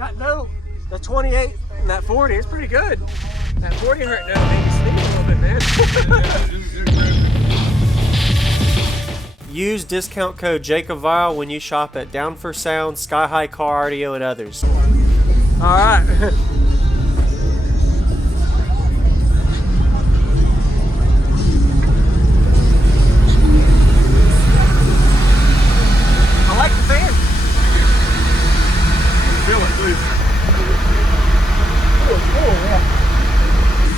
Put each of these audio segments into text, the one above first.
That note, the 28 and that 40 is pretty good. That 40 hurt note made me sneeze a little bit, man. Use discount code JacobViral when you shop at Down for Sound, Sky High Car Audio, and others. All right. I like the fan. Feel it, please. Oh, yeah.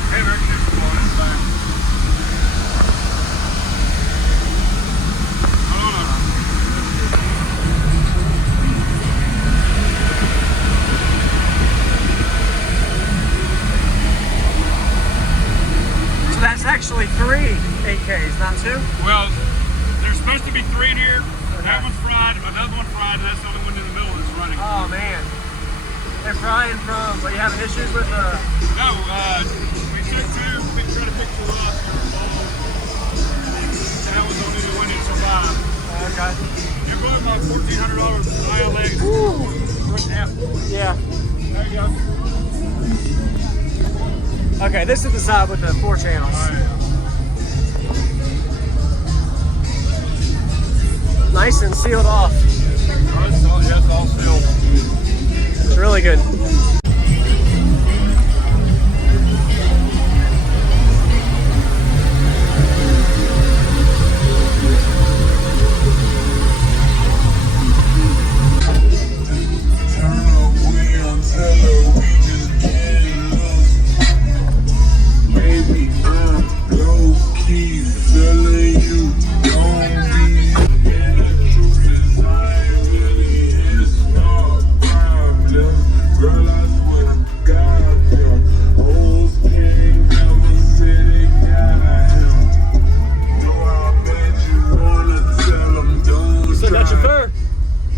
Hey, air conditioner blowing in the back. So that's actually 3 8Ks, not 2? Well, there's supposed to be 3 in here. Okay. That one's fried, another one fried, and that's the only one in the middle that's running. Oh man. They're frying from, what, you having issues with No, we took 2, we tried to pick 2 up, and that was the only one that survived. Okay. They're going about $1,400 high legs. Yeah. There you go. Okay, this is the side with the 4 channels. All right. Nice and sealed off. Oh, it's all sealed. It's really good.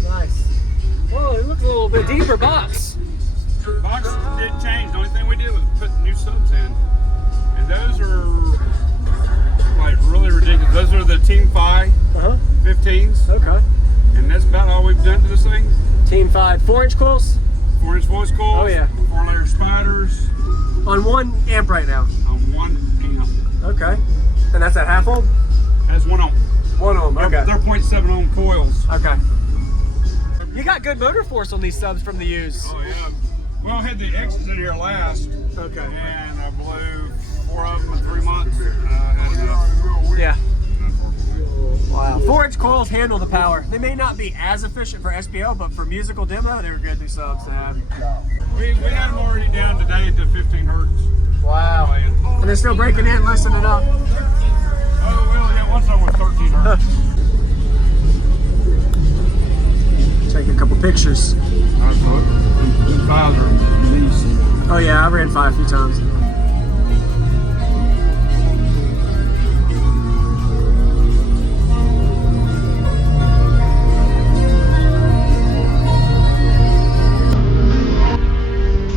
Nice. Whoa, it looks a little bit deeper box. Box didn't change. The only thing we did was put new subs in. And those are like really ridiculous. Those are the Team 5 15s. Okay. And that's about all we've done to this thing. Team 5 4-inch coils? 4-inch voice coils. Oh yeah. 4-layer spiders. On 1 amp right now. On 1 amp. Okay. And that's at half ohm? That's 1 ohm. 1 ohm, okay. They're 0.7 ohm coils. Okay. You got good motor force on these subs from the use. Oh yeah. Well, I had the X's in here last. Okay. And I blew 4 of them in 3 months. I had enough. Yeah. Wow. 4-inch coils handle the power. They may not be as efficient for SPO, but for musical demo, they were good these subs to have. We had them already down today to 15 hertz. Wow. And they're still breaking in, listening up. Oh, well, yeah, once I was 13 hertz. Take a couple pictures. Oh yeah, I ran 5 a few times.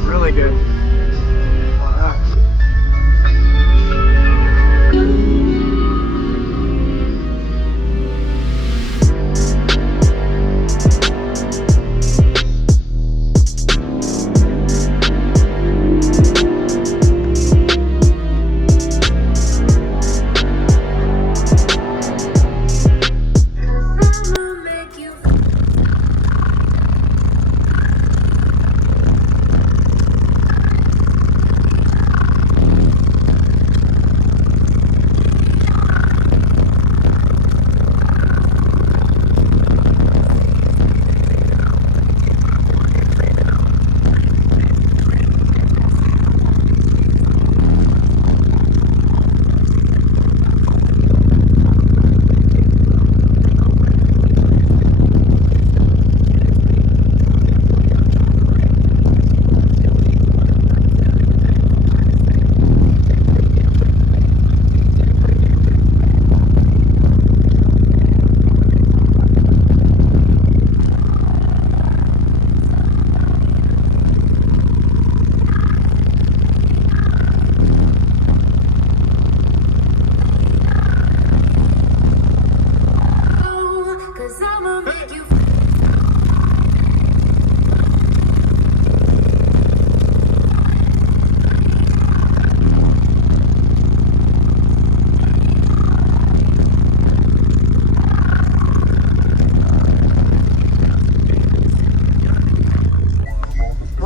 Really good.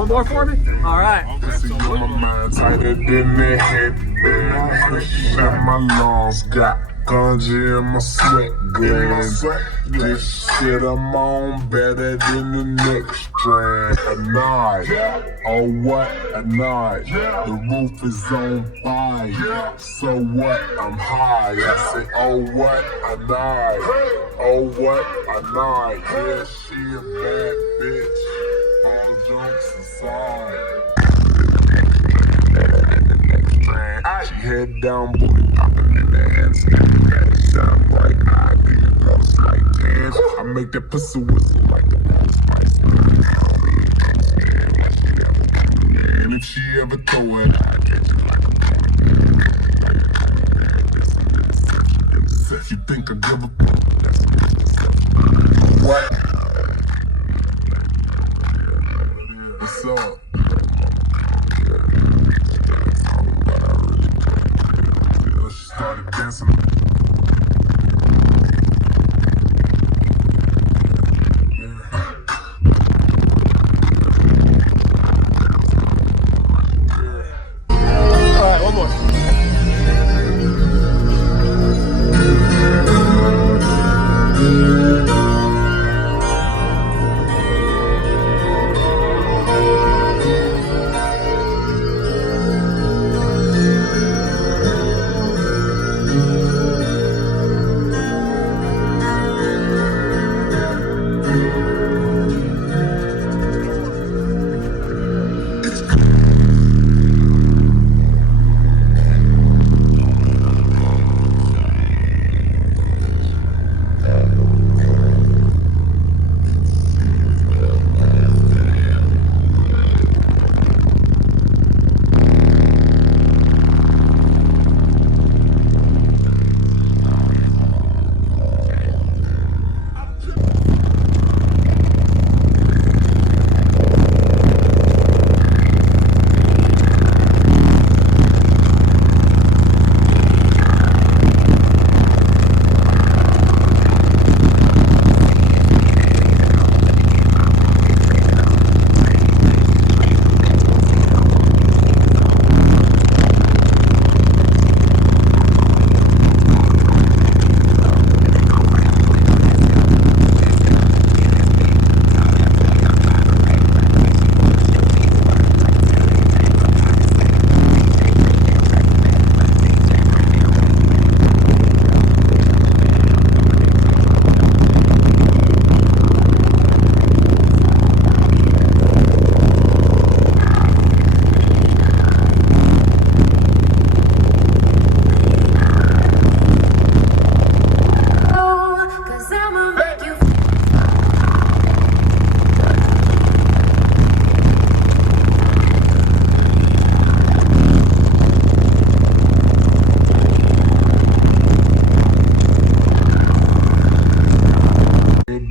One more for me? All right. See my mind tighter than the headband. Shut my lungs, got ganja in my sweat glands. This shit I'm on better than the next strand. A night, oh what a night. The roof is on fire. So what? I'm high. I say, oh what a night. Oh what a night. Yeah, she a bad bitch. All jokes aside. She head down, booty popping in the handstand. Got it shine bright, I do it glows like tan. I make that pussy whistle like the Old Spice. And if she ever throw it, I catch it like a if you think I give a fuck, that's a misconception. What? What's up? Started dancing. All right, one more.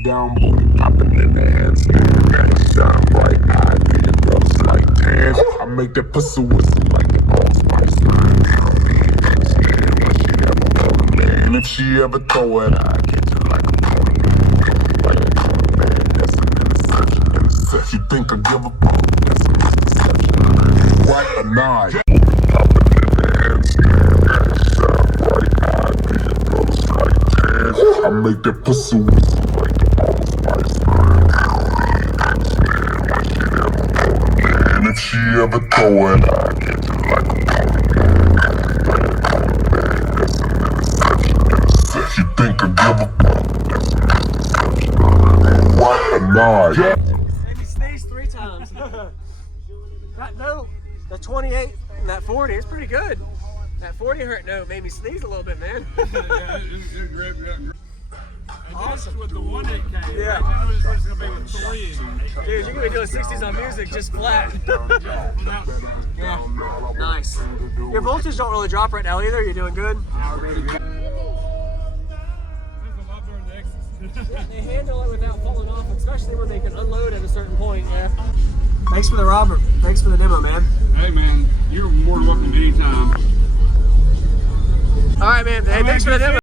Down, booty popping in the handstand. Got it shine bright, I do it glows like tan. I make that pussy whistle like the Old Spice. I don't even understand why she ever want a man. If she ever throw it, I catch it like a pony man. Like a pony man, that's an interception. If you think I give a fuck, that's a misconception. What a night. Popping in the handstand. Got it shine bright, I do it glows like tan. I make that pussy whistle like the Old Spice. And if she ever throw it, I catch it like a pony man. Like a pony man, that's an interception. If you think I give a fuck, that's a misconception. What a night. Maybe sneeze 3 times. That note, the 28 and that 40 is pretty good. That 40 hurt note made me sneeze a little bit, man. Yeah, it grabbed me up. Awesome. With the 1/8K. Yeah. I know what it's gonna be with 3. Dude, you're gonna be doing 60s on music just flat. Yeah. Nice. Your voltage don't really drop right now either. You're doing good. They handle it without falling off, especially when they can unload at a certain point. Yeah. Thanks for the Robert. Thanks for the demo, man. Hey man, you're more than welcome anytime. All right, man. Hey, thanks for the demo.